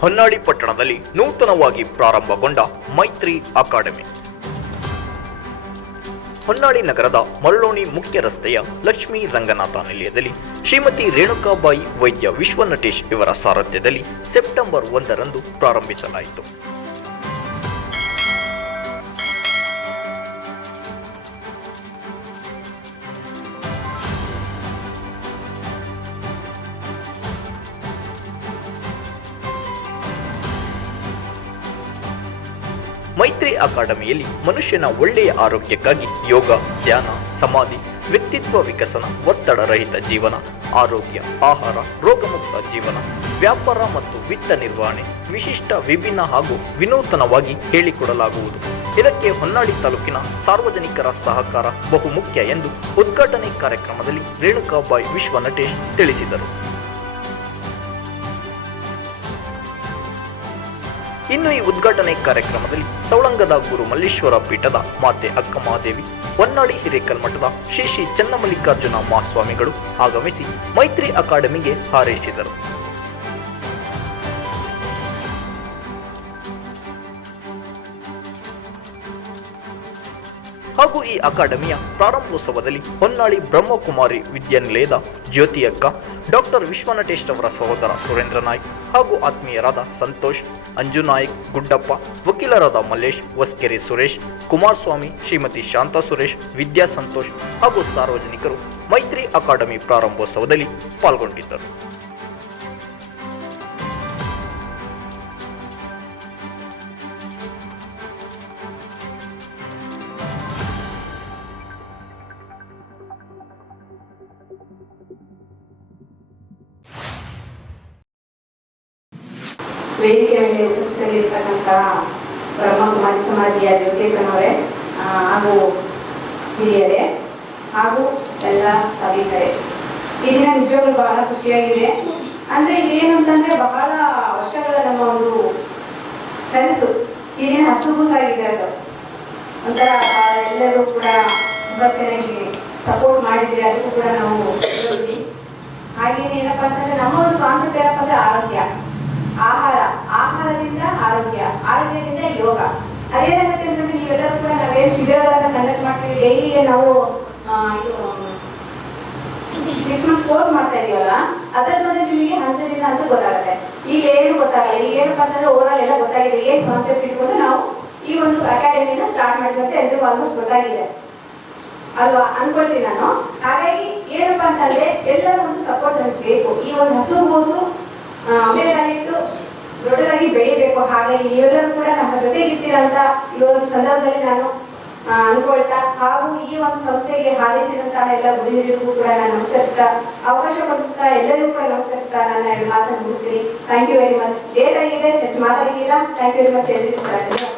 ಹೊನ್ನಾಳಿ ಪಟ್ಟಣದಲ್ಲಿ ನೂತನವಾಗಿ ಪ್ರಾರಂಭಗೊಂಡ ಮೈತ್ರಿ ಅಕಾಡೆಮಿ. ಹೊನ್ನಾಳಿ ನಗರದ ಮರಳೋಣಿ ಮುಖ್ಯ ರಸ್ತೆಯ ಲಕ್ಷ್ಮೀ ರಂಗನಾಥ ನಿಲಯದಲ್ಲಿ ಶ್ರೀಮತಿ ರೇಣುಕಾಬಾಯಿ ವೈದ್ಯ ವಿಶ್ವನಟೇಶ್ ಇವರ ಸಾರಥ್ಯದಲ್ಲಿ ಸೆಪ್ಟೆಂಬರ್ ಒಂದರಂದು ಪ್ರಾರಂಭಿಸಲಾಯಿತು. ಮೈತ್ರಿ ಅಕಾಡೆಮಿಯಲ್ಲಿ ಮನುಷ್ಯನ ಒಳ್ಳೆಯ ಆರೋಗ್ಯಕ್ಕಾಗಿ ಯೋಗ, ಧ್ಯಾನ, ಸಮಾಧಿ, ವ್ಯಕ್ತಿತ್ವ ವಿಕಸನ, ಒತ್ತಡ ರಹಿತ ಜೀವನ, ಆರೋಗ್ಯ, ಆಹಾರ, ರೋಗಮುಕ್ತ ಜೀವನ, ವ್ಯಾಪಾರ ಮತ್ತು ವಿತ್ತ ನಿರ್ವಹಣೆ ವಿಶಿಷ್ಟ ವಿಭಿನ್ನ ಹಾಗೂ ವಿನೂತನವಾಗಿ ಹೇಳಿಕೊಡಲಾಗುವುದು. ಇದಕ್ಕೆ ಹೊನ್ನಾಳಿ ತಾಲೂಕಿನ ಸಾರ್ವಜನಿಕರ ಸಹಕಾರ ಬಹುಮುಖ್ಯ ಎಂದು ಉದ್ಘಾಟನೆ ಕಾರ್ಯಕ್ರಮದಲ್ಲಿ ರೇಣುಕಾಬಾಯಿ ವಿಶ್ವನಟೇಶ್ ತಿಳಿಸಿದರು. ಇನ್ನು ಈ ಉದ್ಘಾಟನೆ ಕಾರ್ಯಕ್ರಮದಲ್ಲಿ ಸೌಳಂಗದ ಗುರು ಮಲ್ಲೇಶ್ವರ ಪೀಠದ ಮಾತೆ ಅಕ್ಕಮಹಾದೇವಿ, ಹೊನ್ನಾಳಿ ಹಿರೇಕಲ್ಮಠದ ಶ್ರೀ ಶ್ರೀ ಚನ್ನಮಲ್ಲಿಕಾರ್ಜುನ ಮಹಾಸ್ವಾಮಿಗಳು ಆಗಮಿಸಿ ಮೈತ್ರಿ ಅಕಾಡೆಮಿಗೆ ಹಾರೈಸಿದರು. ಹಾಗೂ ಈ ಅಕಾಡೆಮಿಯ ಪ್ರಾರಂಭೋತ್ಸವದಲ್ಲಿ ಹೊನ್ನಾಳಿ ಬ್ರಹ್ಮಕುಮಾರಿ ವಿದ್ಯಾನಿಲಯದ ಜ್ಯೋತಿ ಅಕ್ಕ ಡಾಕ್ಟರ್ ವಿಶ್ವನಟೇಶ್ ಅವರ ಸಹೋದರ ಸುರೇಂದ್ರ ನಾಯ್ಕ್ ಹಾಗೂ ಆತ್ಮೀಯರಾದ ಸಂತೋಷ್, ಅಂಜು ನಾಯ್ಕ್, ಗುಡ್ಡಪ್ಪ, ವಕೀಲರಾದ ಮಲ್ಲೇಶ್ ವಸ್ಕೆರೆ ಸುರೇಶ್, ಕುಮಾರಸ್ವಾಮಿ, ಶ್ರೀಮತಿ ಶಾಂತಾ ಸುರೇಶ್, ವಿದ್ಯಾ ಸಂತೋಷ್ ಹಾಗೂ ಸಾರ್ವಜನಿಕರು ಮೈತ್ರಿ ಅಕಾಡೆಮಿ ಪ್ರಾರಂಭೋತ್ಸವದಲ್ಲಿ ಪಾಲ್ಗೊಂಡಿದ್ದರು. ವೇದಿಕೆ ಮೇಲೆ ಉಪಸ್ಥಿತರಿರ್ತಕ್ಕಂತಹ ಬ್ರಹ್ಮಕುಮಾರಿ ಸಮಾಜಿಯ ಜ್ಯೋತಿಕನವರೇ ಹಾಗೂ ಹಿರಿಯರೇ, ಹಾಗೂ ಎಲ್ಲ ಸಭಿಕರೇ. ಈ ದಿನ ನಿಜವಾಗ್ಲೂ ಬಹಳ ಖುಷಿಯಾಗಿದೆ. ಅಂದ್ರೆ ಇದೇನು ಅಂತಂದ್ರೆ ಬಹಳ ವರ್ಷಗಳ ನಮ್ಮ ಒಂದು ಕನಸು. ಇದೇನು ದಿನ ಹಸುಗೂಸಾಗಿದೆ ಅದು. ಒಂಥರ ಎಲ್ಲರೂ ಕೂಡ ತುಂಬ ಚೆನ್ನಾಗಿ ಸಪೋರ್ಟ್ ಮಾಡಿದ್ರೆ ಅದಕ್ಕೂ ಕೂಡ ನಾವು. ಹಾಗೇನೆ ಏನಪ್ಪಾ ಅಂತಂದ್ರೆ ನಮ್ಮ ಒಂದು ಕಾನ್ಸೆಪ್ಟ್ ಏನಪ್ಪ ಅಂದ್ರೆ ಆರೋಗ್ಯ. ಆರೋಗ್ಯ, ಆರೋಗ್ಯದಿಂದ ಯೋಗ. ಅದೇನಾಗುತ್ತೆ ಅಂತಂದ್ರೆ ನೀವೆಲ್ಲರೂ ಕೂಡ ನಾವೇನು ಶಿಬಿರಗಳನ್ನ ಕಂಡಕ್ಟ್ ಮಾಡ್ತೀವಿ. ಡೈಲಿ ನಾವು ಇದು ಸಿಕ್ಸ್ ಮಂತ್ಸ್ ಕೋರ್ಸ್ ಮಾಡ್ತಾ ಇದೀವಲ್ಲ, ಅದ್ರ ಬಗ್ಗೆ ನಿಮಗೆ ಹಂತದಿಂದ ಅಂತ ಗೊತ್ತಾಗುತ್ತೆ. ಈಗ ಏನು ಗೊತ್ತಾಗಲ್ಲ. ಈಗ ಏನಪ್ಪಾ ಅಂತಂದ್ರೆ ಓವರಾಲ್ ಎಲ್ಲ ಗೊತ್ತಾಗಿದೆ. ಏನು ಕಾನ್ಸೆಪ್ಟ್ ಇಟ್ಕೊಂಡು ನಾವು ಈ ಒಂದು ಅಕಾಡೆಮಿನ ಸ್ಟಾರ್ಟ್ ಮಾಡಿದ್ವಿ ಅಂತ ಎಲ್ರಿಗೂ ಆಲ್ಮೋಸ್ಟ್ ಗೊತ್ತಾಗಿದೆ. ಅಲ್ವಾ? ಅನ್ಕೊಳ್ತೀನಿ ನಾನು. ಹಾಗಾಗಿ ಏನಪ್ಪಾ ಅಂತಂದ್ರೆ ಎಲ್ಲರ ಒಂದು ಸಪೋರ್ಟ್ ಬೇಕು. ಈ ಒಂದು ಹಸು, ಮೋಸು ಆಮೇಲಾಗಿಟ್ಟು ದೊಡ್ಡದಾಗಿ ಬೆಳಿಬೇಕು ಹಾಗಾಗಿ ನೀವೆಲ್ಲರೂ ಕೂಡ ನಮ್ಮ ಜೊತೆ ಇರ್ತೀರ ಅಂತ ಈ ಒಂದು ಸಂದರ್ಭದಲ್ಲಿ ನಾನು ಅನ್ಕೊಳ್ತಾ, ಹಾಗೂ ಈ ಒಂದು ಸಂಸ್ಥೆಗೆ ಹಾರಿಸಿದಂತಹ ಎಲ್ಲ ಗುರುಹಿರಿಗೂ ಕೂಡ ನಾನು ನಮಸ್ಕರಿಸ್ತಾ, ಅವಕಾಶ ಕೊಡ್ತಾ ಎಲ್ಲರಿಗೂ ಕೂಡ ನಮಸ್ಕರಿಸ್ತಾ ನಾನು ಎರಡು ಮಾತನ್ನು ಮುಗಿಸ್ತೀನಿ. Thank you very much date ಆಗಿದೆ ಹೆಚ್ಚು ಮಾತಾಡಿದ್ದೀರಾ ಥ್ಯಾಂಕ್ ಯು ವೆರಿ ಮಚ್ ಎಲ್ಲರಿಗೂ